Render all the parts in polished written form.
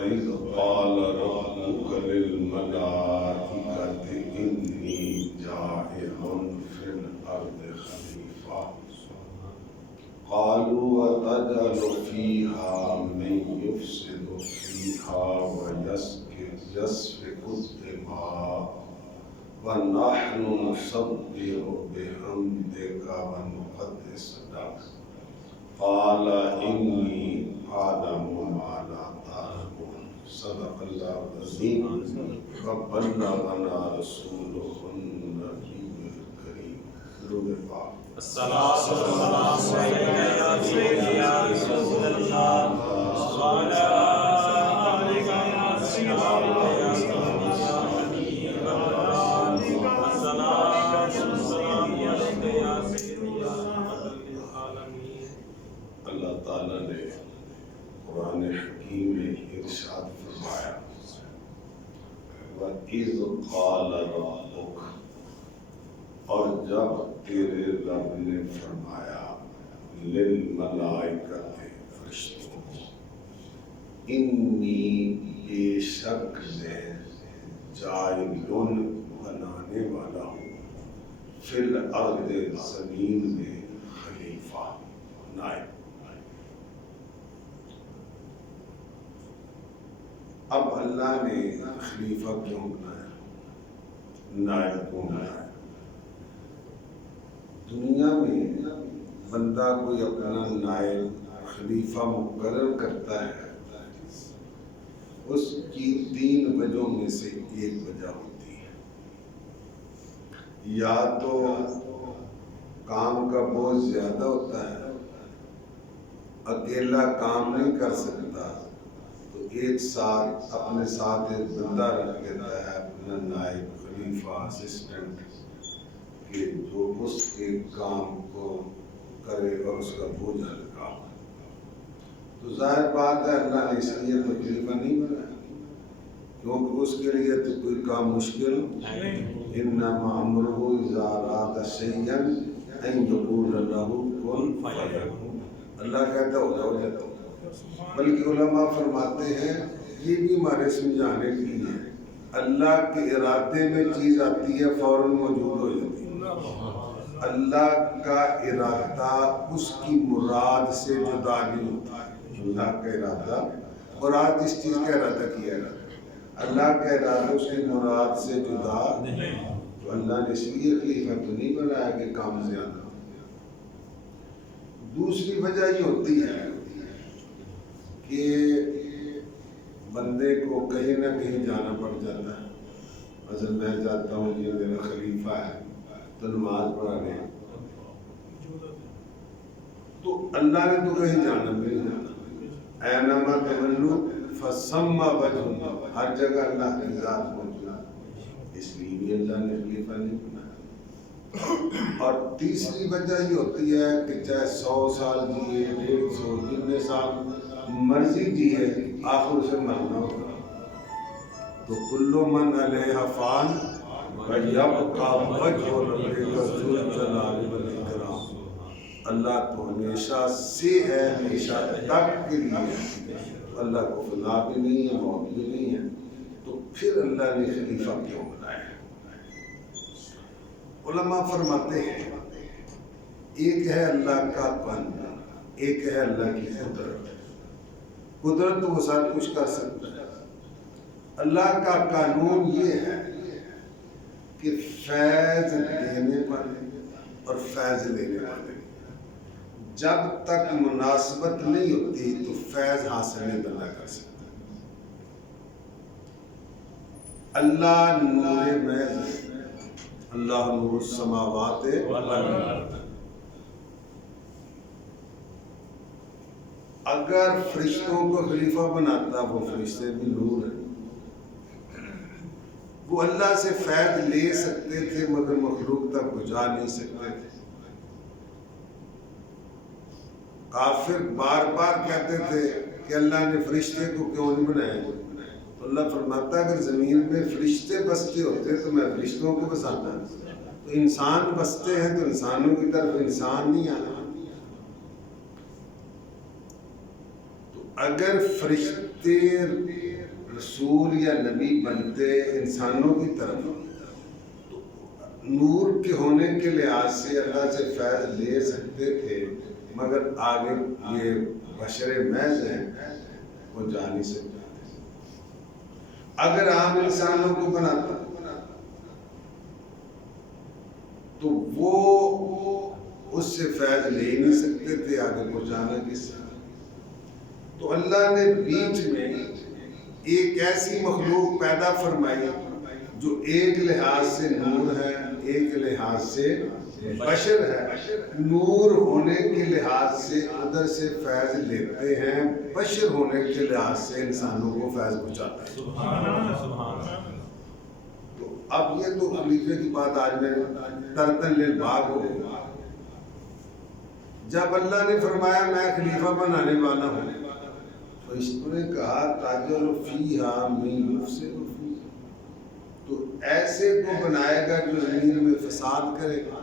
وَإِذْ قَالَ رَبُّكَ لِلْمَلَائِكَةِ إِنِّي جَاعِلٌ فِي الْأَرْضِ خَلِيفَةً قَالُوا وَتَجْعَلُ فِيهَا مَن يُفْسِدُ فِيهَا وَيَسْفِكُ الدِّمَاءَ وَنَحْنُ نُسَبِّحُ بِحَمْدِكَ وَنُقَدِّسُ لَكَ قَالَ إِنِّي أَعْلَمُ مَا لَا تَعْلَمُونَ صدق اللہ العظیم وبلغنا رسولہ النبی الکریم درود پاک الصلاۃ والسلام علیک یا سیدی یا رسول اللہ وعلی آلک یا سیدی یا حبیب اللہ الصلاۃ والسلام علیک یا سیدی یا رحمۃ للعالمین۔ اللہ تعالیٰ نے قرآن حکیم میں ارشاد فرمایا وَإِذْ قَالَ رَبُّكَ، اور جب تیرے رب نے فرمایا للملائکۃ فرشتوں کو، انی بے شک میں جاعلٌ بنانے والا ہوں فی الارض زمین میں خلیفہ نائب۔ اب اللہ نے خلیفہ کیوں بنایا، نائب کیوں بنایا؟ دنیا میں بندہ کوئی اپنا نائب خلیفہ مقرر کرتا ہے، اس کی 3 وجہوں میں سے ایک وجہ ہوتی ہے، یا تو کام کا بوجھ زیادہ ہوتا ہے، اکیلا کام نہیں کر سکتا تو ایک ساتھ اپنے ساتھ ایک بندہ رکھ لیتا ہے، اپنا نائب خلیفہ اسسٹنٹ، کہ جو اس کے کام کو کرے اور اس کا بوجھ ہلکا ہو۔ تو ظاہر بات ہے اللہ نے اس لیے تو خلیفہ نہیں بنایا، کیونکہ اس کے لیے تو کوئی کام مشکل انما امرہ اذا اراد شیئا ان یقول لہ کن فیکون، اللہ کہتا ہو جاؤ جاتا ہو۔ بلکہ علماء فرماتے ہیں یہ بھی ہمارے سمجھانے کے لیے ہے، اللہ کے ارادے میں چیز آتی ہے فوراً موجود ہو جاتی ہے۔ اللہ کا ارادہ اس کی مراد سے جدا نہیں ہوتا، اللہ کا ارادہ مراد اس چیز کا ارادہ کیا ہے، اللہ کا ارادہ اس کی مراد سے جدا نہیں، تو اللہ نے اس لیے خلیفہ تو نہیں بنایا کہ کام زیادہ۔ دوسری وجہ یہ ہوتی ہے کہ بندے کو کہیں نہ کہیں جانا پڑ جاتا ہے، مثلا میں جاتا ہوں یہ میرا خلیفہ ہے تو نماز پڑھانے، تو اللہ نے تو کہیں جانا بھی نہیں جانا، اینما تولوا فثم وجہ اللہ، ہر جگہ اللہ کی ذات موجود ہے، اس لیے بھی اللہ نے خلیفہ نہیں بنایا۔ اور تیسری وجہ یہ ہوتی ہے کہ چاہے 100 سال جیے، 150 جتنے سال مرضی جیے، آخر سے مرنا ہوگا، تو کل من علیہا فان وَيَبْقَى وَجْهُ رَبِّكَ ذُو الْجَلَالِ وَالْإِكْرَامِ، اللہ تو ہمیشہ سے ہے، ہمیشہ تک کے لیے ہے، اللہ کو فنا بھی نہیں ہے، موت بھی نہیں ہے، تو پھر اللہ نے خلیفہ کیوں بنایا؟ علماء فرماتے ہیں ایک ہے اللہ کا پن، ایک ہے اللہ کی قدرت۔ قدرت تو وہ سب کچھ کر سکتا ہے، اللہ کا قانون یہ ہے کہ فیض دینے والے اور فیض لینے والے جب تک مناسبت نہیں ہوتی تو فیض حاصل نہیں بندہ کر سکتا۔ اللہ نور محض، اللہ نور السماوات والارض، اگر فرشتوں کو خلیفہ بناتا وہ فرشتے بھی نور ہیں، وہ اللہ سے فیض لے سکتے تھے مگر مخلوق تک پہنچا نہیں سکتے تھے۔ کافر بار بار کہتے تھے کہ اللہ نے فرشتے کو کیوں نہیں بنایا، تو اللہ فرماتا اگر زمین میں فرشتے بستے ہوتے تو میں فرشتوں کو بساتا، تو انسان بستے ہیں تو انسانوں کی طرف انسان نہیں آنا۔ تو اگر فرشتے رسول یا نبی بنتے انسانوں کی طرف تو نور کے ہونے کے لحاظ سے اللہ سے فیض لے سکتے تھے، مگر آگے یہ بشر محض ہیں، وہ جا نہیں سکتے۔ اگر عام انسانوں کو بناتا تو وہ اس سے فیض لے ہی نہیں سکتے تھے، آگے پہنچانا کس سے؟ تو اللہ نے بیچ میں ایک ایسی مخلوق پیدا فرمائی جو ایک لحاظ سے نور ہے، ایک لحاظ سے بشر ہے۔ نور ہونے کے لحاظ سے ادھر سے فیض لیتے ہیں، بشر ہونے کے لحاظ سے انسانوں کو فیض پہنچاتا ہے۔ سبحان اللہ، سبحان اللہ۔ تو اب یہ تو خلیفے کی بات آج میں ترتن للباغ ہو گئی۔ جب اللہ نے فرمایا میں خلیفہ بنانے والا ہوں، فرشتوں نے کہا تاجر فیہا من یفسد فیہا، تو ایسے کو بنائے گا جو زمین میں فساد کرے گا،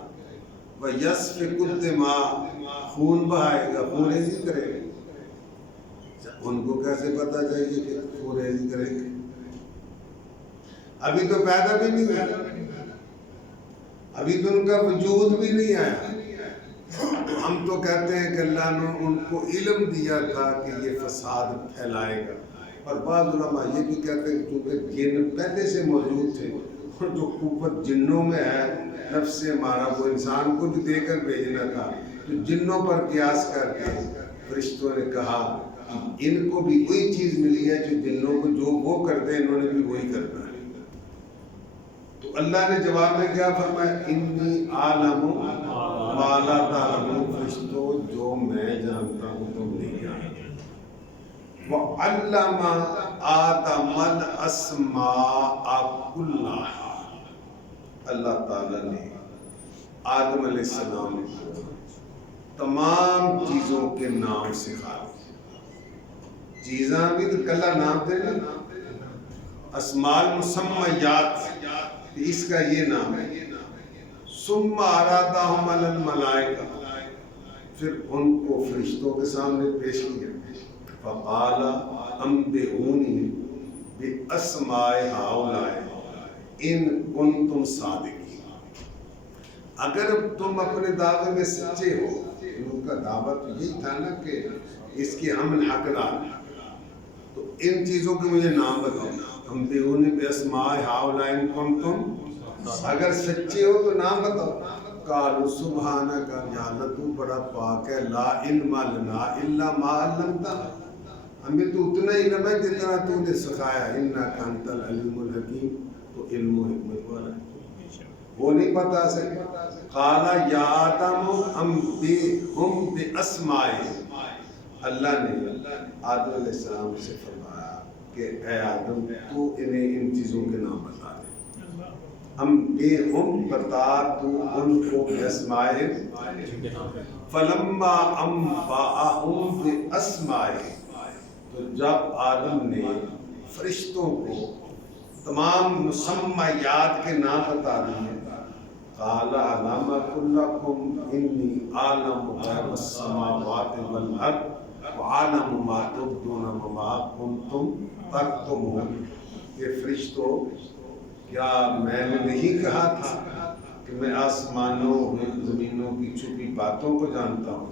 وَيَسْفِكُ الدِّمَاءَ، خون بہائے گا، خون ریزی کرے گا۔ ان کو کیسے پتا چاہیے کہ خون ریزی کرے گا؟ ابھی تو پیدا بھی نہیں ہوا، ابھی تو ان کا وجود بھی نہیں آیا۔ ہم تو کہتے ہیں کہ اللہ نے ان کو علم دیا تھا کہ یہ فساد پھیلائے گا، اور بعض علماء یہ بھی کہتے ہیں کہ چونکہ جن پہلے سے موجود تھے، اور جو قوت جنوں میں ہے، نفس ہمارا وہ انسان کو بھی دے کر بھیجنا تھا، تو جنوں پر قیاس کر کے فرشتوں نے کہا کہ ان کو بھی وہی چیز ملی ہے جو جنوں کو جو وہ کرتے ہیں انہوں نے بھی وہی کرنا ہے۔ تو اللہ نے جواب میں کیا فرمایا؟ انی عالم ما لا تعلمون، فرشتوں جو میں جانتا ہوں تم نہیں جانتے۔ وَعَلَّمَ آدَمَ الْأَسْمَاءَ كُلَّهَا، اللہ تعالیٰ نے آدم علیہ السلام کو تمام چیزوں کے نام سکھا دیے۔ چیزاں بھی تو کلا نام دے نا، اسماء المسمیات، اس کا یہ نام ہے۔ ثم عرضهم علی الملائکہ، پھر ان کو فرشتوں کے سامنے پیش کیا۔ فقال انبئونی باسماء ہؤلاء ان کنتم صادقین، اگر تم اپنے دعوے میں سچے ہو۔ ان کا دعویٰ تو یہی تھا نا کہ اس کی ہم حقدار، تو ان چیزوں کے مجھے نام بتاؤ۔ انبئونی باسماء ہؤلاء ان کنتم، اگر سچے ہو تو نام بتاؤ۔ قالوا سبحانک، یا اللہ تو بڑا پاک ہے، لا علم لنا الا ما علمتنا، ہمیں تو اتنا علم ہے جتنا تو نے سکھایا، انک انت العلیم الحکیم، تو علم و حکمت والا ہے، وہ نہیں پتا سکتا۔ قال یا آدم انبئہم باسمائہم، اللہ نے آدم علیہ السلام سے فرمایا کہ اے آدم تو انہیں ان چیزوں کے نام بتا دے۔ انبئہم، بتا تو ان کو باسمائہم، فلما انبأہم باسمائہم، تو جب آدم نے فرشتوں کو تمام مسمیات کے نام بتا دیے، قال علام اقل لکم انی اعلم غیب السماوات والارض وعلم ما تبدون وما کنتم تکتمون، کہ فرشتوں کیا میں نے نہیں کہا تھا کہ میں آسمانوں زمینوں کی چھپی باتوں کو جانتا ہوں،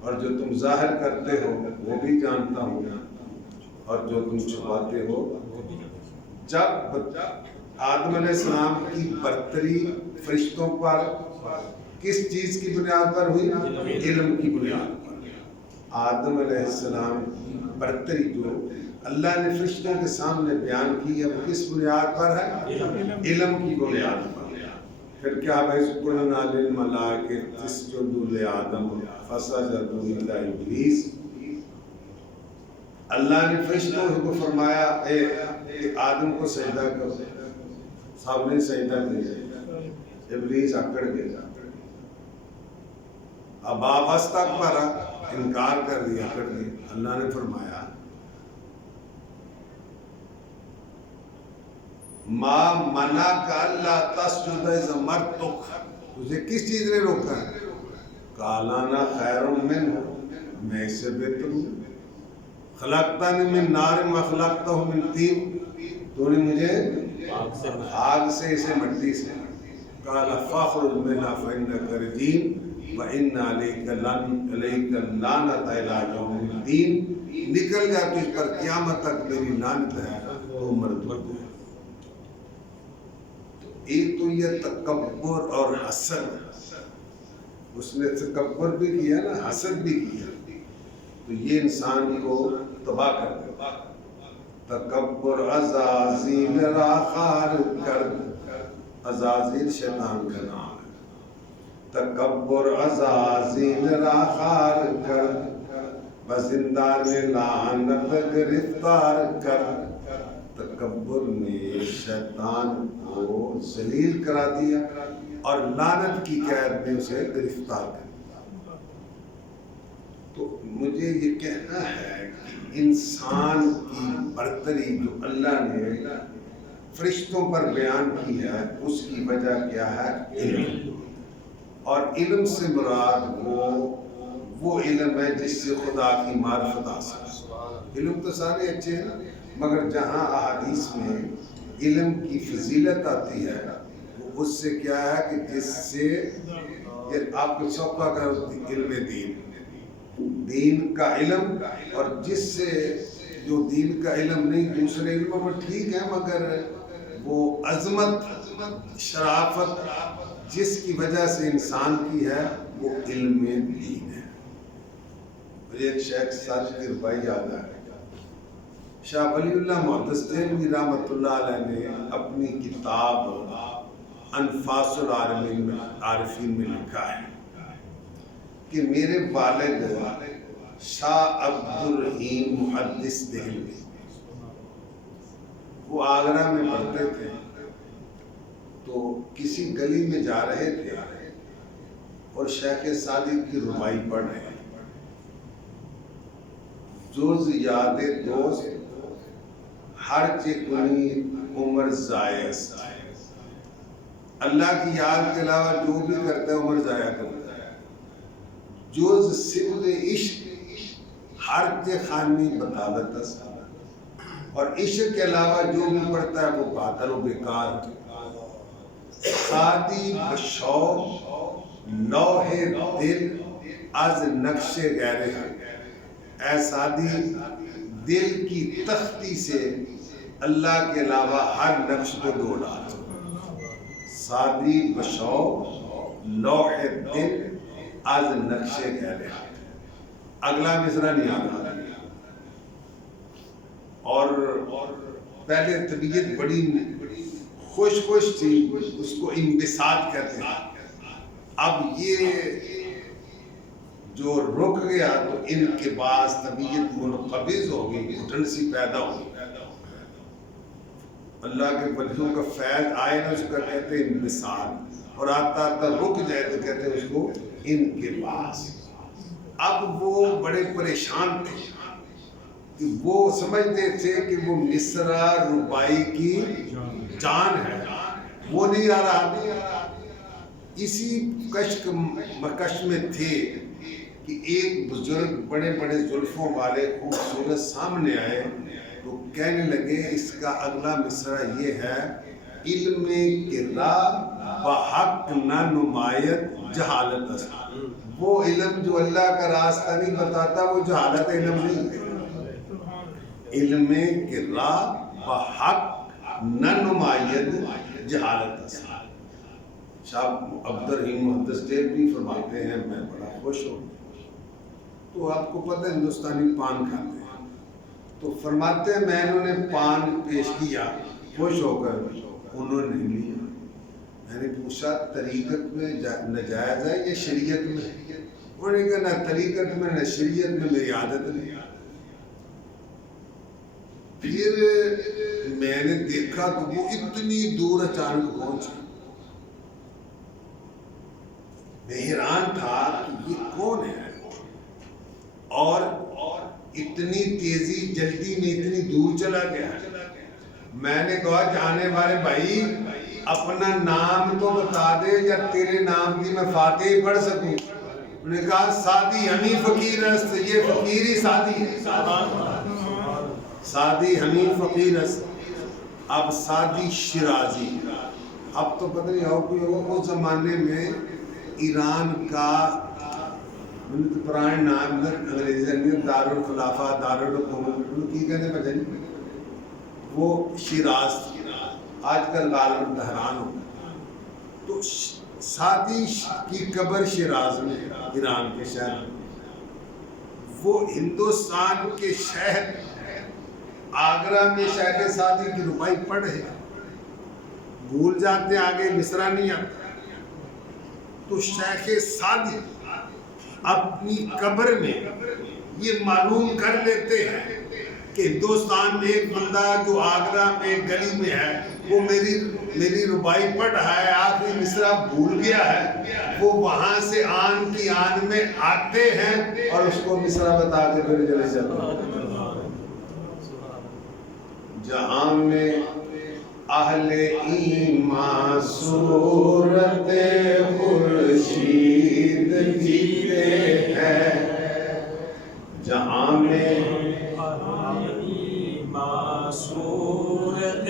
اور جو تم ظاہر کرتے ہو وہ بھی جانتا ہوں، اور جو تم چھپاتے ہو۔ جب آدم علیہ السلام کی برتری فرشتوں پر کس چیز کی بنیاد پر ہوئی؟ علم کی بنیاد پر۔ آدم علیہ السلام کی برتری جو اللہ نے فرشتوں کے سامنے بیان کی ہے، وہ کس بنیاد پر ہے؟ علم کی بنیاد پر۔ پھر کیا وَإِذْ قُلْنَا لِلْمَلَائِكَةِ اسْجُدُوا لِآدَمَ فَسَجَدُوا إِلَّا إِبْلِيسَ، اللہ نے فرشتوں کو فرمایا اے آدم کو سجدہ کرو، سب نے سجدہ کیا، ابلیس اکڑ گیا، ابا واستکبر، انکار کر دیا، اکڑ گیا۔ اللہ نے فرمایا ما منعک الا تسجد اذ امرتک، تجھے کس چیز نے روکا ہے؟ قال انا خیر منہ، میں اس سے بہتر ہوں۔ خلقتنی من نار و خلقتہ من طین، تو نے مجھے آگ سے اسے مٹی سے، قال فاخرج منها فإنك رجيم وإن عليك اللعنة إلى يوم الدين، نکل جا تجھ پر قیامت تک میری لعنت ہے، تو مردود ہے۔ تو ایک تو یہ تکبر اور حسد، اس نے تکبر بھی کیا نا، حسد بھی کیا، تو یہ انسان کو تباہ کر دیا۔ تکبر عزازیل را خار کرد، عزازیل شیطان کا نام ہے، تکبر عزازیل را خار کرد، بزندان لعنت گرفتار کرد، تکبر نے شیطان کو ذلیل کرا دیا اور لعنت کی قید میں اسے گرفتار کر دیا۔ تو مجھے یہ کہنا ہے کہ انسان کی برتری جو اللہ نے فرشتوں پر بیان کی ہے، اس کی وجہ کیا ہے؟ علم۔ اور علم سے مراد وہ علم ہے جس سے خدا کی معرفت حاصل ہے۔ علم تو سارے اچھے ہیں، مگر جہاں احادیث میں علم کی فضیلت آتی ہے وہ اس سے کیا ہے کہ جس سے آپ کو سوکھا کر علم دین کا علم، اور جس سے جو دین کا علم نہیں، دوسرے علموں میں ٹھیک ہے، مگر وہ عظمت شرافت جس کی وجہ سے انسان کی ہے وہ علم دین ہے۔ مجھے ایک شیخ ساجد کی ربائی یاد ہے، شاہ ولی اللہ محدث دہلوی رحمۃ اللہ علیہ نے اپنی کتاب انفاس العارفین میں لکھا ہے کہ میرے والد شاہ عبدالرحیم محدث دہلوی وہ آگرہ میں پڑھتے تھے، تو کسی گلی میں جا رہے تھے اور شیخ سعدی کی ربائی پڑھ رہے ہیں، جز یاد دوست ہر چکنی عمر ضائع است، اللہ کی یاد کے علاوہ جو بھی کرتا ہے عمر ضائع کرتا ہے، جز سبل عشق ہر خانی بطالت است، اور عشق کے علاوہ جو بھی پڑھتا ہے وہ باطل و بیکار۔ سعدی بشوق لوح دل از نقش غیر ہے، اے سعدی دل کی تختی سے اللہ کے علاوہ ہر نقش کو دھو ڈال۔ سعدی بشوق لوح دل از نقش غیر ہے، اگلا مصرع نہیں آتا، اور پہلے طبیعت بڑی خوش تھی، اس کو انبساط کہتے ہیں، اب یہ جو رک گیا تو ان کے بعد طبیعت منقبض ہو گئی، گھٹن سی پیدا ہو گئی، اللہ کے ولیوں کا فیض آئے نا اس کا کہتے ہیں انبساط، اور آتا رک جائے تو کہتے ہیں اس کو ان کے پاس۔ اب وہ بڑے پریشان تھے کہ وہ سمجھتے تھے کہ وہ مصرع ربائی کی جان ہے، وہ نہیں آ رہا، اسی مکش میں تھے کہ ایک بزرگ بڑے بڑے زلفوں والے خوبصورت سامنے آئے، تو کہنے لگے اس کا اگلا مصرع یہ ہے، علم قرا بحق نہ نمایت جہالت است، وہ علم جو اللہ کا راستہ نہیں بتاتا وہ جہالت علم نہیں ہے، علم قرا بحق نہ نمایت جہالت است۔ شاہ عبدالرحیم محدث دہلوی فرماتے ہیں میں بڑا خوش ہوں، تو آپ کو پتہ ہے ہندوستانی پان کھاتے ہیں، تو فرماتے ہیں میں انہوں نے پان پیش کیا، خوش ہو کر انہوں نے لیا، میں نے پوچھا طریقت میں نجائز ہے یا شریعت میں؟ انہوں نے کہا نہ طریقت میں نہ شریعت میں، میری عادت نہیں۔ پھر میں نے دیکھا تو وہ اتنی دور اچانک پہنچا، میں حیران تھا کہ یہ کون ہے، اور اتنی تیزی جلدی میں اتنی دور چلا گیا۔ میں نے کہا جانے والے بھائی اپنا نام تو بتا دے یا تیرے نام کی میں فاتحہ پڑھ سکوں۔ انہوں نے کہا سعدی ہمیں فقیر است، یہ فقیر ہی سعدی ہے۔ سعدی حنیف فقیر اب سعدی شیرازی. اب تو پتہ نہیں ہو کوئی ہوگا. اس زمانے میں ایران کا پرانے نام انگریزی دارالخلافہ دارالحکومت کی کہتے ہیں بجن وہ شیراز آج کل غالباً تہران ہو. تو سعدی کی قبر شیراز میں ایران کے شہر میں. وہ ہندوستان کے شہر آگرہ میں شیخ سعدی کی روپائی پڑھ ہے. بھول جاتے آگے مصرع نہیں آتا. تو شیخ سعدی اپنی قبر میں یہ معلوم کر لیتے ہیں کہ ہندوستان میں ایک بندہ جو آگرہ میں گلی میں ہے وہ میری ربائی پڑھ رہا ہے, آخری مصرع بھول گیا ہے. وہ وہاں سے آن کی آن میں آتے ہیں اور اس کو مصرع بتا کے پھر چلے جاتے ہیں. جہاں میں اہل ایمان صورت خورشید جیتے ہیں, جہاں میں صورت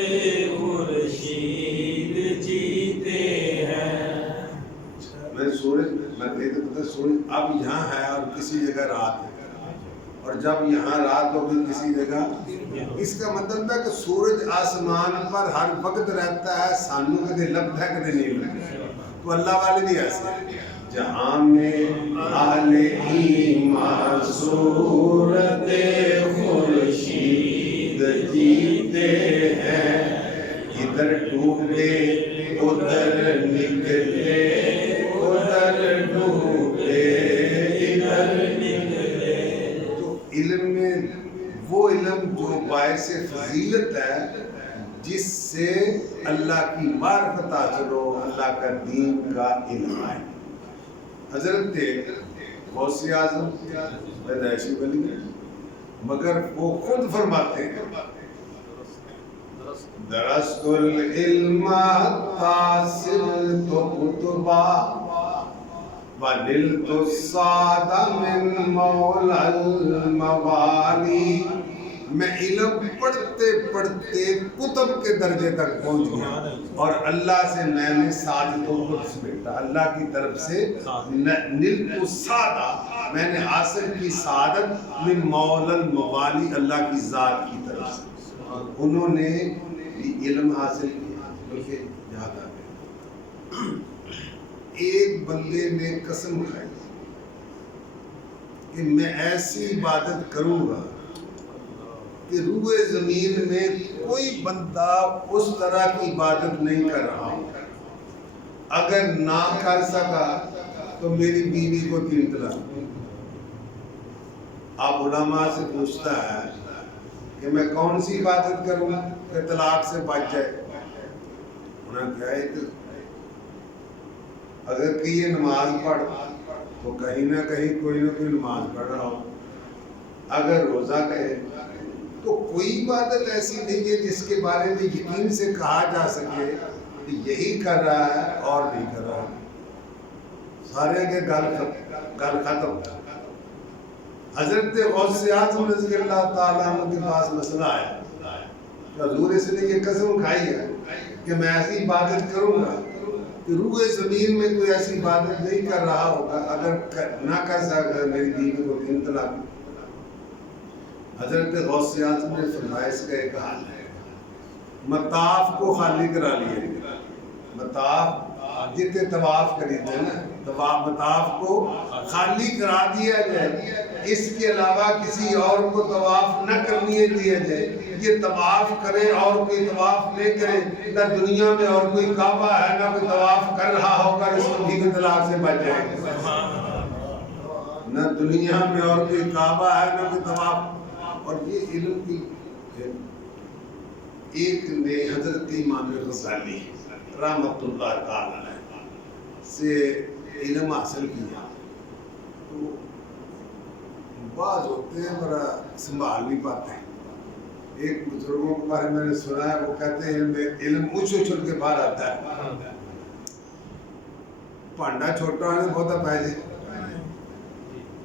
خورشید جیتے ہیں. میں سورج میں دیکھتے پتہ سورج اب یہاں ہے اور کسی جگہ رات ہے, اور جب یہاں رات ہوگی کسی جگہ. اس کا مطلب ہے کہ سورج آسمان پر ہر وقت رہتا ہے, سانو کدے لبتا ہے کدے نہیں لبتا. تو اللہ والے بھی ایسے ہیں. جہاں میں اہل ایمان صورت خورشید جیتے ہیں, ادھر ڈوبے ادھر نکلے, ادھر ڈوبے ادھر نکلے. تو علم میں وہ علم جو باعث فضیلت ہے, جس سے اللہ کی معرفت حاصل ہو, اللہ کا دین کا علم ہے. حضرت غوث اعظم پیدائشی ولی ہیں, مگر وہ خود فرماتے ہیں درست العلم تاصرت کتبا ونلت الصاد من مولا الموالی. میں علم پڑھتے پڑھتے کتب کے درجے تک پہنچ گیا اور اللہ سے میں نے سعادت و قدس بیٹا, اللہ کی طرف سے نلت الصاد میں نے حاصل کی سعادت من مولا الموالی, اللہ کی ذات کی طرف سے. انہوں نے علم حاصل کیا. یاد آ گیا ایک بندے نے قسم کھائی کہ میں ایسی عبادت کروں گا کہ روح زمین میں کوئی بندہ اس طرح کی عبادت نہیں کر رہا ہوں. اگر نہ کر سکا تو میری بیوی کو 3 طلاق. آپ علماء سے پوچھتا ہے کہ میں کون سی عبادت کروں کہ طلاق سے بچ جائے. انہوں نے کہا اگر کہ یہ نماز پڑھ تو کہیں نہ کہیں کوئی نہ کوئی نماز پڑھ رہا ہو. اگر روزہ کہے تو کوئی عبادت ایسی نہیں ہے جس کے بارے میں یقین سے کہا جا سکے کہ یہی کر رہا ہے اور نہیں کر رہا. سارے کے گل ختم. حضرت غوث اعظم رضی اللہ تعالیٰ عنہ کے پاس مسئلہ آیا کہ حضور اس نے یہ قسم کھائی ہے کہ میں ایسی عبادت کروں گا کہ روح زمین میں کوئی ایسی عبادت نہیں کر رہا ہوگا, اگر نہ کر سکا میری بیوی کو 3 طلاق. حضرت غوث اعظم نے فرمایا اس کا ایک حال ہے, مطاف کو خالی کرا لیے. مطاف جتنے طواف خریدتے ہیں نا, مطاف کو خالی کرا دیا جائے, اس کے علاوہ کسی اور کو طواف نہ کرنے دیا جائے. یہ طواف کرے اور کوئی طواف نہیں کرے, نہ دنیا میں اور کوئی کعبہ ہے نہ کوئی طواف کر رہا ہوگا, اس کو بھی طلاق سے بچ جائے گا. نہ دنیا میں اور کوئی کعبہ ہے نہ کوئی طواف. اور یہ علم کی ایک نے حضرت امام غزالی رحمۃ اللہ تعالی علیہ سے علم حاصل کیا. تو بعض ہوتے ہیں بڑا سنبھال نہیں پاتے ہیں. ایک بزرگوں کے بارے میں نے سنا ہے, وہ کہتے ہیں علم اچھل کے باہر آتا ہے. پانڈا چھوٹا ہونے بہت پہلے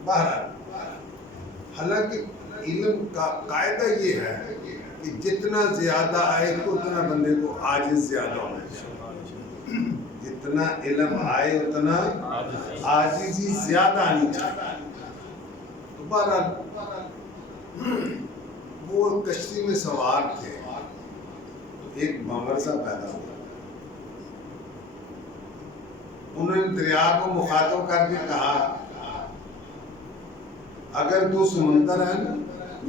باہر. حالانکہ علم کا قاعدہ یہ ہے کہ جتنا زیادہ آئے اتنا بندے کو عاجز زیادہ ہونا چاہیے، جتنا علم آئے اتنا عاجزی زیادہ آنی چاہیے۔ تو بہرحال وہ کشتی میں سوار تھے تو ایک مامرزا پیدا ہوا، انہوں نے دریا کو مخاطب کر کے کہا اگر تو سمندر ہے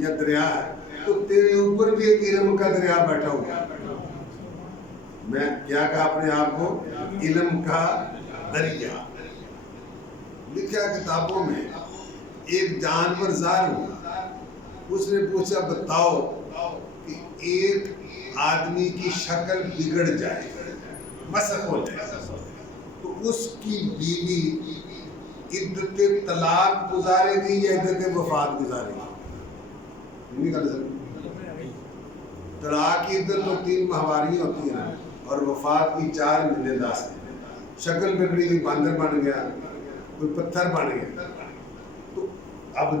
یا دریا ہے تو تیرے اوپر بھی ایک علم کا دریا بیٹھا ہوا۔ میں کیا کہا اپنے آپ کو؟ علم کا دریا۔ لکھا کتابوں میں ایک جانور ظاہر ہوا، اس نے پوچھا بتاؤ کہ ایک آدمی کی شکل بگڑ جائے، مسخ ہو جائے، تو اس کی بیوی عدت طلاق گزارے گی یا عدت وفات گزارے گی؟ نہیں کر سکتے۔ طلاق کی عدت تو 3 ماہواریاں ہوتی ہیں اور وفات کی 4 مہینے 10 دن۔ شکل بگڑی گئی، باندر بن گیا، کوئی پتھر بن گیا، تو اب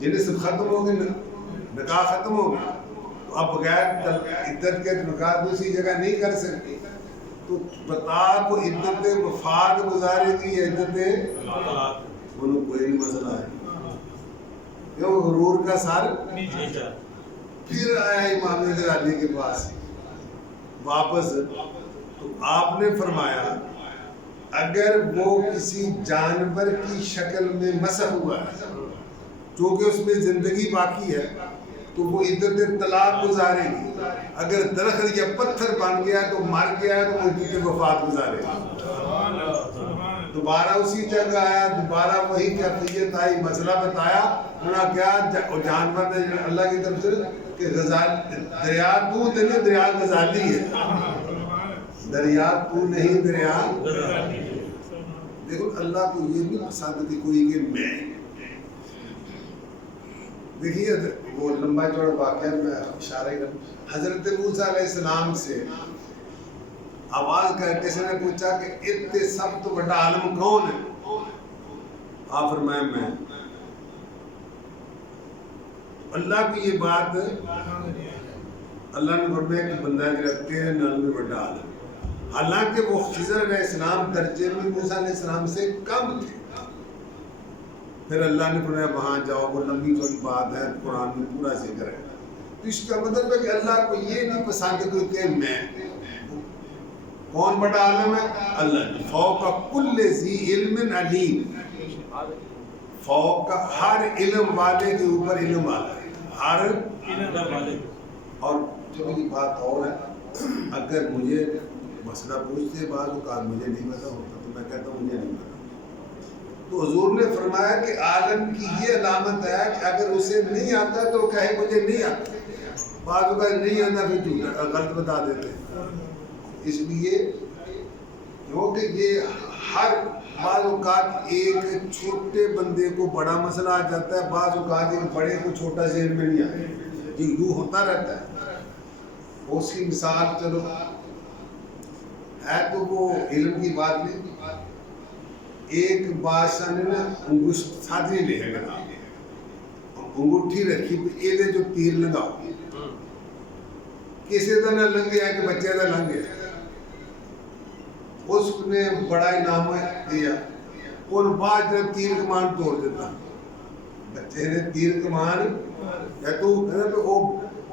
جنس ختم ہو گئی، نکاح ختم ہو گیا، تو اب بغیر عدت کے نکاح دوسری جگہ نہیں کر سکتی، تو بتا کو عدت وفات گزارے گی یا عدت انہوں کوئی نہیں مسئلہ ہے، کیوں غرور کا سر پھر آیا امام غزالی کے پاس واپس، تو آپ نے فرمایا اگر وہ کسی جانور کی شکل میں مسخ ہوا ہے چونکہ اس میں زندگی باقی ہے تو وہ عدت طلاق گزارے گی، اگر درخت یا پتھر بن گیا تو مر گیا تو وہ عدت وفات گزارے گی۔ دوبارہ اسی جگہ آیا، دوبارہ وہی کیفیت آئی، مسئلہ بتایا، انہوں نے کیا جانور نے اللہ کی طرف سے کہ دریا تو نہیں، دریا غزالی ہے، دریا تو نہیں، دریا دیکھو اللہ کو یہ نہیں پسند کہ کوئی کہ میں، دیکھیے وہ لمبا چوڑا واقعہ میں اشارے کر، حضرت موسیٰ علیہ السلام سے آواز کر کسی نے پوچھا کہ اتنے سب تو بڑا عالم کون ہے؟ آپ فرمائے میں۔ اللہ کی یہ بات اللہ نے فرمایا کہ بندہ تیرے نال میں بڑا عالم، حالانکہ وہ خضر علیہ السلام درجے میں موسیٰ علیہ السلام سے کم تھے۔ پھر اللہ نے فرمایا وہاں جاؤ، وہ لمبی چوڑی بات ہے، قرآن میں پورا ذکر ہے۔ تو اس کا مطلب ہے کہ اللہ کو یہ نہیں پسند کہ میں، کون بڑا عالم ہے؟ اللہ۔ فوق کل ذی علم علیم، فوق ہر علم والے کے اوپر علم والا ہے، ہر علم والے۔ اور چوتھی بات اور ہے، اگر مجھے مسئلہ پوچھتے بعض اوقات مجھے نہیں پتا ہوتا تو میں کہتا ہوں مجھے نہیں پتا، تو حضور نے فرمایا کہ عالم کی یہ علامت ہے کہ اگر اسے نہیں آتا تو کہے مجھے نہیں آتا، بعض اوقات نہیں آتا پھر جھوٹا غلط بتا دیتے ہیں۔ اس لیے کیونکہ یہ ہر بعض اوقات ایک چھوٹے بندے کو بڑا مسئلہ آ جاتا ہے، بعض اوقات ایک بڑے کو چھوٹا ذہن میں نہیں آتا، یہ یوں ہوتا رہتا ہے۔ اس کی مثال چلو ہے تو وہ علم کی بات نہیں، ایک بادشاہ نے نا انگشت ساتھی لے گا انگوٹھی رکھی یہ جو تیر لگاؤ کسی طرح نہ لنگے ہے کہ بچے کا لنگے، اس نے بڑا انعام دیا، اور بعد جب تیر کمان توڑ دیتا، بچے نے تیر کمان یا تو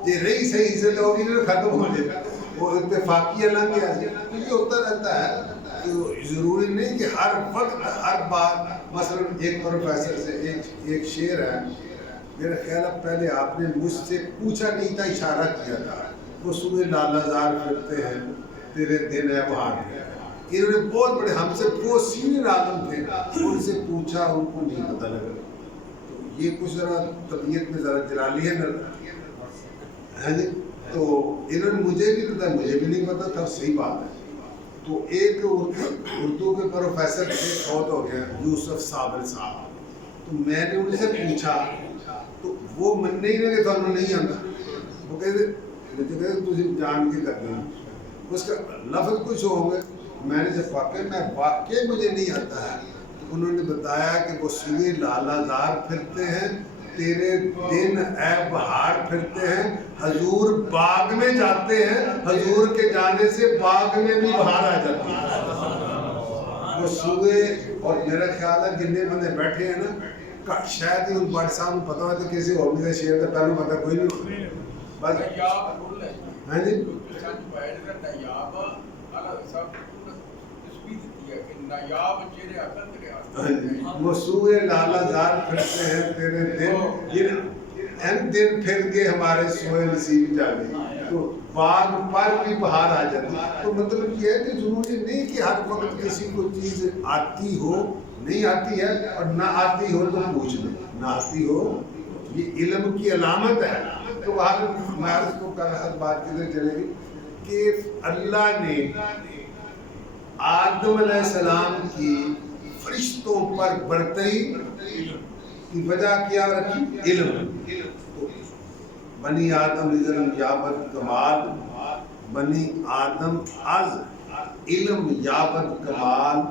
یہ رہی صحیح عزت ہوگی نا ختم ہو جائے، وہ اتفاقی لنگے آ جائے، یہ ہوتا رہتا ہے۔ تو ضروری نہیں کہ ہر وقت ہر بات، مثلا ایک پروفیسر سے ایک شعر ہے میرا خیال ہے پہلے آپ نے مجھ سے پوچھا نہیں تھا، اشارہ کیا تھا، وہ صبح لالا زار پھرتے ہیں تیرے دن ہے وہاں کے، انہوں نے بہت بڑے ہم سے وہ سینئر عالم تھے، ان سے پوچھا ان کو نہیں پتہ لگا، تو یہ کچھ ذرا طبیعت میں ذرا جلالی ہے جی، تو انہوں نے مجھے بھی پتا، مجھے بھی نہیں پتا تھا، صحیح بات ہے۔ تو ایک اردو کے پروفیسر تھے، فوت ہو گیا، یوسف صابر صاحب، تو میں نے ان سے پوچھا تو وہ من نہیں لگے تو انہوں نہیں آتا، وہ کہتے مجھے کہتے تجھے جان کے کرتے ہیں، اس کا لفظ کچھ ہوں گے، میں نے جب واقعی مجھے نہیں آتا ہے، تو انہوں نے بتایا کہ وہ صبح لالا زار پھرتے ہیں تیرے دن اے بہار پھرتے ہیں، حضور باغ میں جاتے ہیں، حضور کے جانے سے باغ میں بھی بہار آ جاتی ہے۔ وہ سوئے اور میرا خیال ہے جننے بندے بیٹھے ہیں نا، شاید ہی ان بڑھ صاحب کو پتا ہوا تو کسی اور بھی شیئر کا پہلو پتا کوئی نہیں بس ہاں جی مسوئے لالا زار پھرتے ہیں تیرے دن پھر کے ہمارے سوئے نصیب جانے، تو باغ پر بھی بہار آ جاتی۔ تو مطلب یہ ہے کہ ضروری نہیں کہ ہر وقت کسی کو چیز آتی ہو، نہیں آتی ہے اور نہ آتی ہو تو پوچھ لیں، نہ آتی ہو یہ علم کی علامت ہے۔ تو میں اس کو بات کدھر چلے گی کہ اللہ نے آدم علیہ السلام کی فرشتوں پر برتری کی وجہ کیا رکھی؟ علم۔ بنی آدم علم یابت کمال، بنی آدم از علم یابت کمال،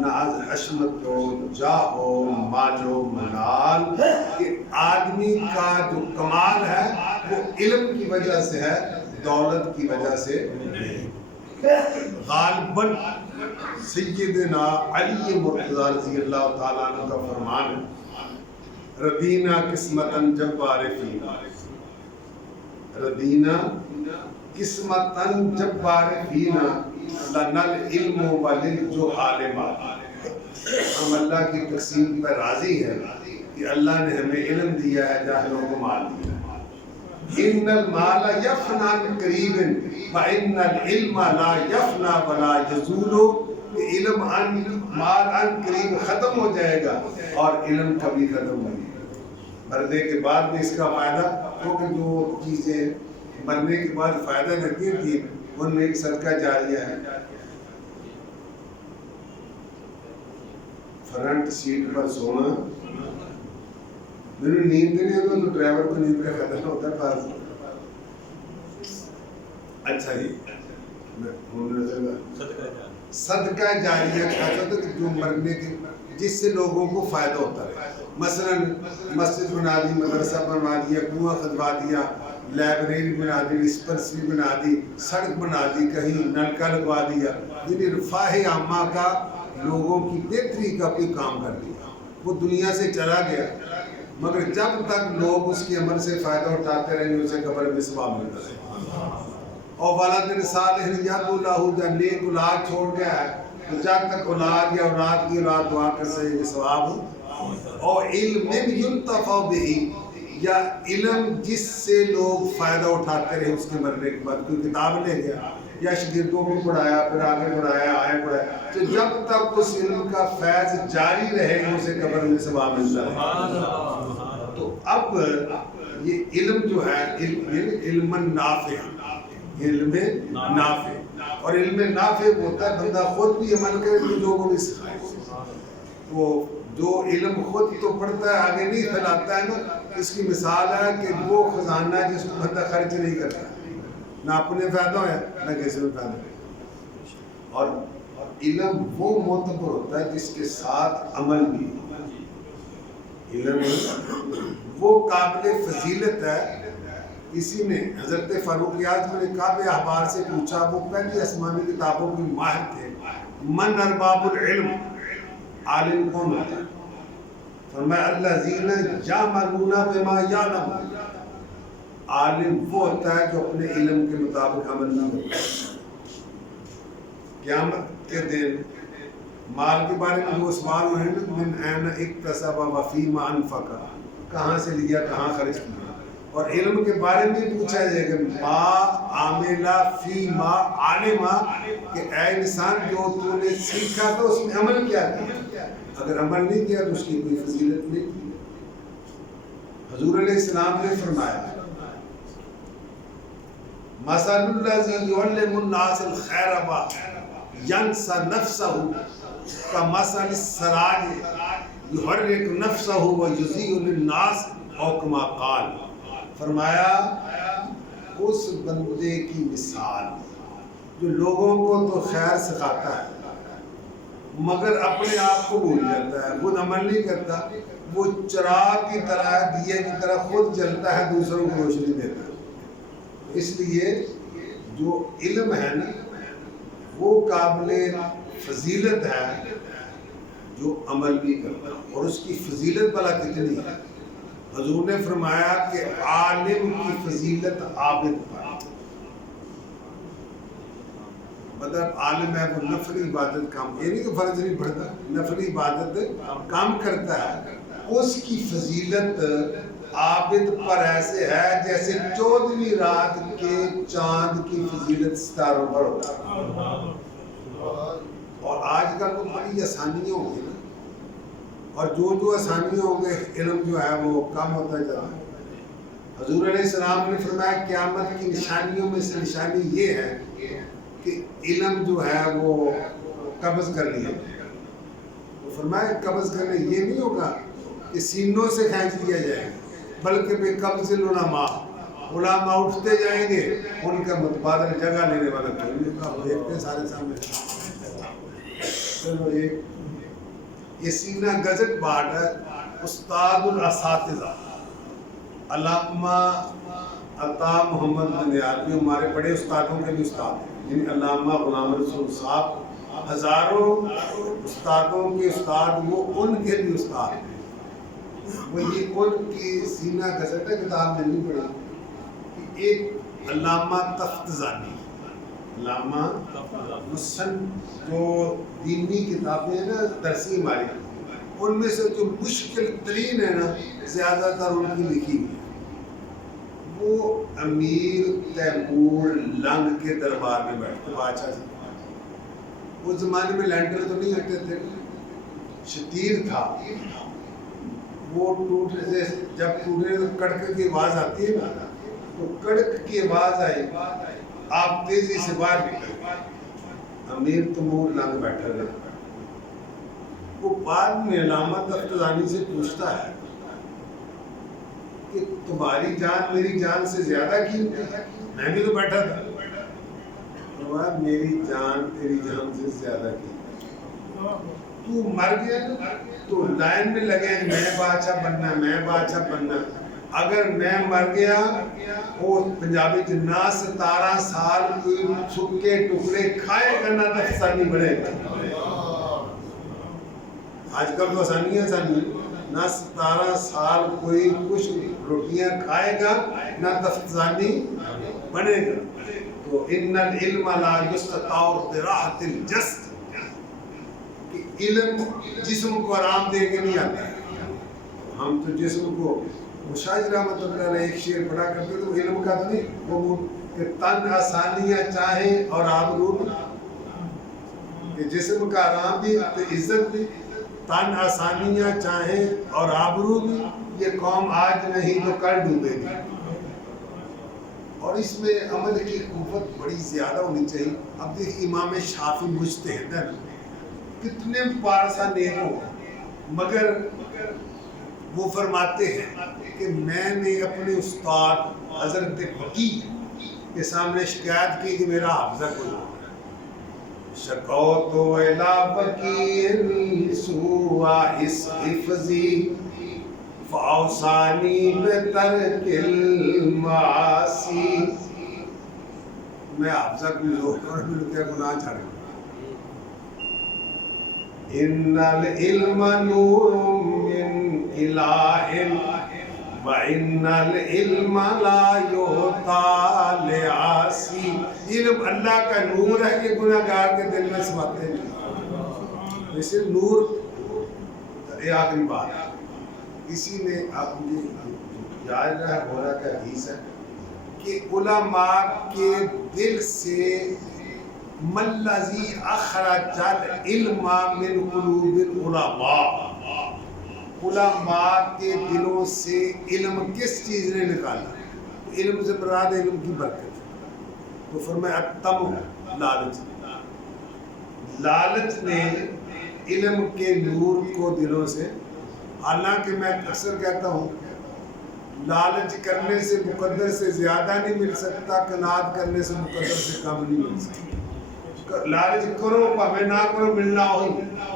نہ از حشمت و جاہ و مال و منال، کہ آدمی کا جو کمال ہے وہ علم کی وجہ سے ہے، دولت کی وجہ سے نہیں۔ غالباً سیدنا علی مرتضیٰ رضی اللہ تعالیٰ عنہ کا فرمان ہے، ردینا قسمتاً جبار فینا، ردینا قسمتاً جبار فینا لنا العلم وللجہال ما۔ ہم اللہ کی تقسیم پر راضی ہیں کہ اللہ نے ہمیں علم دیا ہے، جاہلوں کو مال دیا ہے۔ ان المال یفنی عن قریب وان العلم لا یفنی ولا یزول، کہ علم مال عن قریب ختم ہو جائے گا اور علم کبھی ختم نہیں ہوگا۔ مرنے کے بعد بھی اس کا فائدہ، کیونکہ جو چیزیں مرنے کے بعد فائدہ لگتی تھی ان میں ایک صدقہ جاریہ ہے۔ فرنٹ سیٹ پر سونا، میری نیند نہیں ہوتا تو ڈرائیور کو نیند کا خطرہ ہوتا ہے پاس۔ اچھا جی صدقہ جاریہ کہتا تھا کہ جو مرنے کے جس سے لوگوں کو فائدہ ہوتا ہے، مثلا مسجد بنا دی، مدرسہ بنا دیا، کنواں کھدوا دیا، لائبریری بنا دی، ڈسپنسری بنا دی، سڑک بنا دی، کہیں نلکا لگوا دیا، یعنی رفاہ عامہ کا، لوگوں کی بہتری کا کوئی کام کر دیا۔ وہ دنیا سے چلا گیا، مگر جب تک لوگ اس کے عمل سے فائدہ اٹھاتے رہیں اسے قبر میں ثواب ملتا رہے۔ اور ولد صالح یدعو لہ، جب نیک اولاد چھوڑ گیا ہے تو جب تک اولاد یا اولاد کی اولاد دعا کر سکے کہ ثواب ہو۔ اور علم ینتفع بہ، یا علم جس سے لوگ فائدہ اٹھاتے رہے اس کے مرنے کے بعد، کوئی کتاب لے گیا یا شاگردوں کو پڑھایا، پھر آگے پڑھایا، آگے پڑھایا، تو جب تک اس علم کا فیض جاری رہے گا اسے قبر میں ثواب ملتا ہے۔ تو اب یہ علم جو ہے علم نافع، علم نافع، اور علم نافع ہوتا ہے بندہ خود بھی عمل کرے تو لوگوں کو بھی سکھائے۔ وہ جو علم خود تو پڑھتا ہے آگے نہیں پھیلاتا ہے نا، اس کی مثال ہے کہ وہ خزانہ ہے جس کو بندہ خرچ نہیں کرتا، نہ اپنے فائدہ ہے نہ کسی میں فائدہ ہے۔ اور علم وہ معتبر ہوتا ہے جس کے ساتھ عمل بھی، علم وہ قابل فضیلت ہے۔ اسی میں حضرت فاروق اعظم نے کعب احبار سے پوچھا، وہ پہلی آسمانی کتابوں کی ماہر تھے، من ارباب العلم، عالم کون ہوتا ہے؟ فرمایا الذین یعملون بما یعلمون، عالم وہ ہوتا ہے جو اپنے علم کے مطابق عمل نہ کرتا۔ قیامت کے دن مال کے بارے میں وہ سوال ہوئے نا، من این اکتسب وفیما انفق، کہاں سے لیا کہاں خرچ کیا، اور علم کے بارے میں پوچھا جائے گا ما عامل فیما علم، کہ اے انسان جو تو نے سیکھا تو اس میں عمل کیا کیا، اگر عمل نہیں کیا تو اس کی کوئی فضیلت نہیں کی۔ حضور علیہ السلام نے فرمایا مثل الذی یعلم الناس الخیر وینسی نفسہ کمثل السراج یحرک نفسہ ویضیء للناس او کما قال۔ فرمایا اس بندے کی مثال جو لوگوں کو تو خیر سکھاتا ہے مگر اپنے آپ کو بھول جاتا ہے، خود عمل نہیں کرتا، وہ چراغ کی طرح دیے کی طرح خود جلتا ہے، دوسروں کو روشنی دیتا ہے. اس لیے جو علم ہے نا وہ قابل فضیلت ہے جو عمل بھی کرتا ہے. اور اس کی فضیلت بلا کتنی ہے؟ حضور نے فرمایا کہ عالم کی فضیلت عابد پر. مطلب عالم ہے وہ نفلی عبادت کام، یہ نہیں کہ فرض نہیں پڑھتا، نفلی عبادت کام کرتا ہے، اس کی فضیلت عابد پر ایسے ہے جیسے 14ویں رات کے چاند کی فضیلت ستاروں پر ہوتا ہے. اور آج کل تو بڑی آسانیاں ہوں گی نا، اور جو آسانیاں ہوں گے علم جو ہے وہ کم ہوتا جا رہا ہے. حضور علیہ السلام نے فرمایا قیامت کی نشانیوں میں سے نشانی یہ ہے کہ علم جو ہے وہ قبض کر لیا. تو فرمایا قبض کرنے یہ نہیں ہوگا کہ سینوں سے کھینچ لیا جائے گا، بلکہ بے قبض العلماء، علماء اٹھتے جائیں گے، ان کا متبادل جگہ لینے والا کوئی نہیں ہوگا. دیکھتے ہیں سارے سامنے. چلو یہ سینہ گزٹ بارڈ ہے. استاد الاساتذہ علامہ عطا محمد بندیال جو ہمارے بڑے استادوں کے بھی استاد ہیں، یعنی علامہ غلام رسول صاحب ہزاروں استادوں کے استاد، وہ ان کے بھی استاد ہیں. وہ یہ ان کی سینہ گزٹ ہے، کتاب نہیں پڑھی کہ ایک علامہ تفتزانی، علامہ مسن جو دینی کتابیں ہیں نا درسی ہماری، ان میں سے جو مشکل ترین ہے نا زیادہ تر ان کی لکھی ہوئی ہے. وہ امیر تیمور لنگ کے دربار میں بیٹھتے بادشاہ سے. اس زمانے میں لینٹر تو نہیں ہٹتے تھے، شتیر تھا. وہ ٹوٹنے سے جب ٹوٹنے تو کڑک کی آواز آتی ہے نا، تو کڑک کی آواز آئی، آپ تیزی سے باہر نکل. امیر تیمور لنگ بیٹھا رہا. وہ بعد میں علامہ تفتزانی سے پوچھتا ہے کہ تمہاری جان میری جان سے زیادہ قیمتی ہے، میں بھی تو بیٹھا تھا. میری جان تیری جان سے زیادہ قیمتی. تو مر گیا تو لائن میں لگے میں بادشاہ بننا، میں بادشاہ بننا. اگر میں مر گیا وہ پنجابی جنات 17 سال کوئی چھکے ٹکڑے کھائے گا نہ تفتزانی بڑھے گا. آج کل تو آسانی نہ 17 سال کوئی کچھ روٹیاں کھائے گا نہ تفتزانی بنے گا. تو ان العلم لا یستطاع براحۃ الجسد، کہ علم جسم کو آرام دے کے نہیں آتا ہے. ہم تو جسم کو، شاہد رحمۃ اللہ علیہ ایک شعر پڑھا کرتے تو علم کا تو نہیں، وہ کہ تن آسانیاں چاہیں اور آبرو بھی، کہ جسم کا آرام بھی تو عزت بھی. تن آسانیاں چاہیں اور آبرو بھی، یہ قوم آج نہیں تو کل ڈوبے گی. اور اس میں عمل کی قوت بڑی زیادہ ہونی چاہیے. اب دیکھیں امام شافعی مجتہد ہیں، کتنے پارسا نیک ہو، مگر وہ فرماتے ہیں کہ میں نے اپنے استاد حضرت فقی کے سامنے شکایت کی کہ میرا حافظہ کوئی ہو. شکوت الی فقیر سوء حفظی فاوصانی بترک المعاصی. میں حافظہ کوئی ہو اور میرے کیا گناہ چھاڑ گیا. ان العلم نور من الہ وَإِنَّ الْعِلْمَ لَا يُعْطَى لِعَاصٍ. علم اللہ کا نور ہے کہ گناہ گار کے دل میں سماتے ہیں. جیسے نور، یہ آخری بات اسی میں آپ مجھے یاد رہا بولا کا حدیث ہے کہ علماء کے دل سے مَلَّذِي أَخْرَجَ الْعِلْمَ مِنْ قُلُوبِ الْعُلَمَاء. علماء کے دلوں سے علم کس چیز نے نکالا؟ علم سے مراد علم کی برکت. تو فرمایا الطمع، لالچ. لالچ نے علم کے نور کو دلوں سے، حالانکہ میں اکثر کہتا ہوں لالچ کرنے سے مقدر سے زیادہ نہیں مل سکتا، قناعت کرنے سے مقدر سے کم نہیں مل سکتا. لالچ کرو پاوے نہ کرو، ملنا ہو،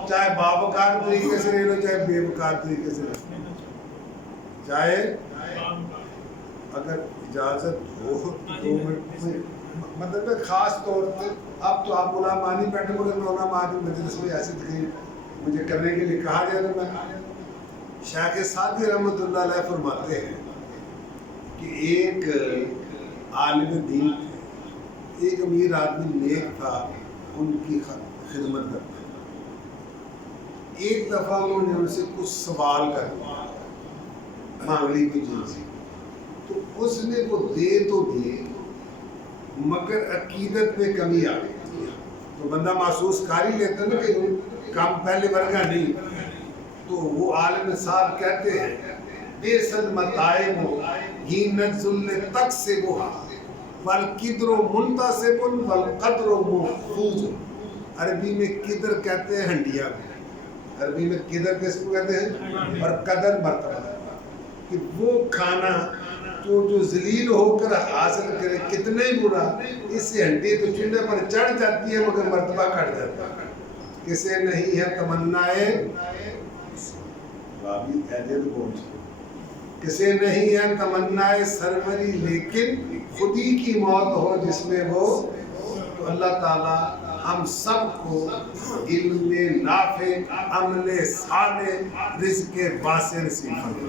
چاہے باوقار طریقے سے لے لو چاہے بے وقار طریقے سے لے لو. چاہے اگر اجازت ہو 2 منٹ میں، مطلب کہ خاص طور پہ اب تو آپ غلام مانی بیٹھے، مگر میں غلام مانی مجلس میں ایسی تقریر مجھے کرنے کے لیے کہا جائے تو میں شیخ سعدی رحمۃ اللہ علیہ فرماتے ہیں کہ ایک عالم دین تھے، ایک امیر آدمی نیک تھا، ان کی خدمت کرتا تھا۔ ایک دفعہ انہوں نے ان سے کچھ سوال کر دیا، مانگ لی کوئی چیز، تو اس نے وہ دے تو دی مگر عقیدت میں کمی آ گئی، تو بندہ محسوس کر ہی لیتا نا کہ کام پہلے ورگا نہیں، تو وہ عالم صاحب کہتے ہیں بے صد مطائب ہی نزل تک سے وہ والقدر منتصب والقدر محفوظ۔ عربی میں قدر کہتے ہیں ہنڈیا کو، عربی میں قدر کس کو کہتے ہیں، اور قدر مرتبہ، کہ وہ کھانا جو ذلیل ہو کر حاصل کرے کتنے گنا، اس سے ہنڈی تو چولہے پر چڑھ جاتی ہے مگر مرتبہ کٹ جاتا ہے۔ کسے نہیں ہے تمنائے کسے نہیں ہے تمنائے سروری، لیکن خودی کی موت ہو جس میں وہ، تو اللہ تعالیٰ ہم سب کو علم نافع، عمل صالح، رزق واسع نصیب فرمائے۔